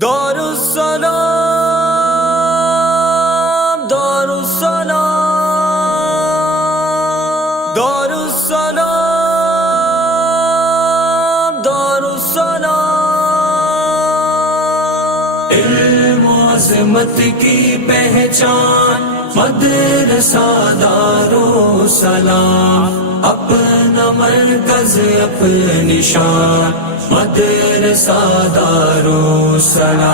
دارالسلام دارالسلام دارالسلام دارالسلام علم و عظمت کی پہچان مدرسہ دارالسلام اپنا مرکز اپنی شان مدرسہ دارالسلام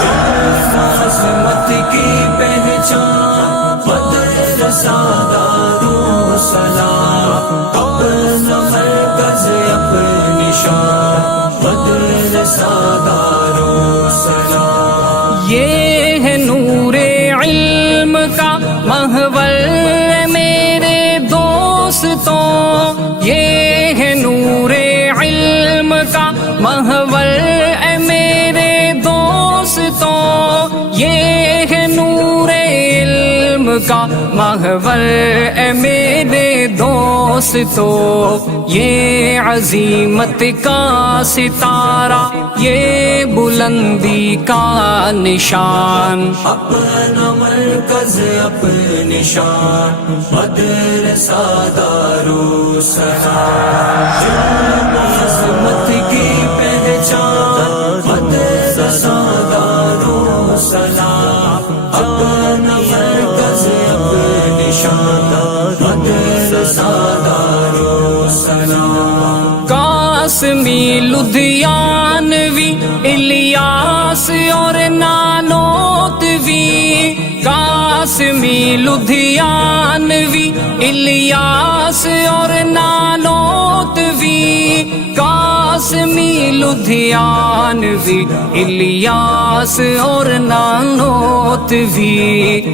علم و عظمت کی پہچان مدرسہ دارالسلام اپنا مرکز اپنی شان مدرسہ دارالسلام یہ ہے نور علم کا محور میرے دوستوں، یہ ہے نور علم کا محور میرے دوستوں، یہ ہے نور علم کا محور میرے دوستوں، یہ عظیمت کا ستارہ، یہ بلندی کا نشان، اپنا مرکز اپنی شان مدرسہ دارالسلام علم و عظمت کی پہچان مدرسہ دارالسلام اپنا مرکز اپنی شان مدرسہ دارالسلام قاسمی لدھیانوی الیاس اور نانوتوی، قاسمی لدھیانوی الیاس اور نانوتوی، قاسمی لدھیانوی الیاس اور نانوتوی،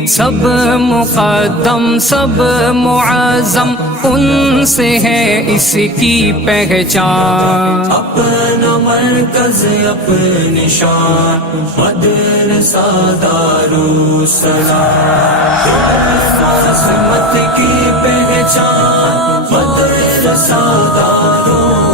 سب مقدم سب معظم ان سے ہے اس کی پہچان، اپنا مرکز اپنی شان مدرسہ دارالسلام علم و عظمت کی پہچان مدرسہ دارالسلام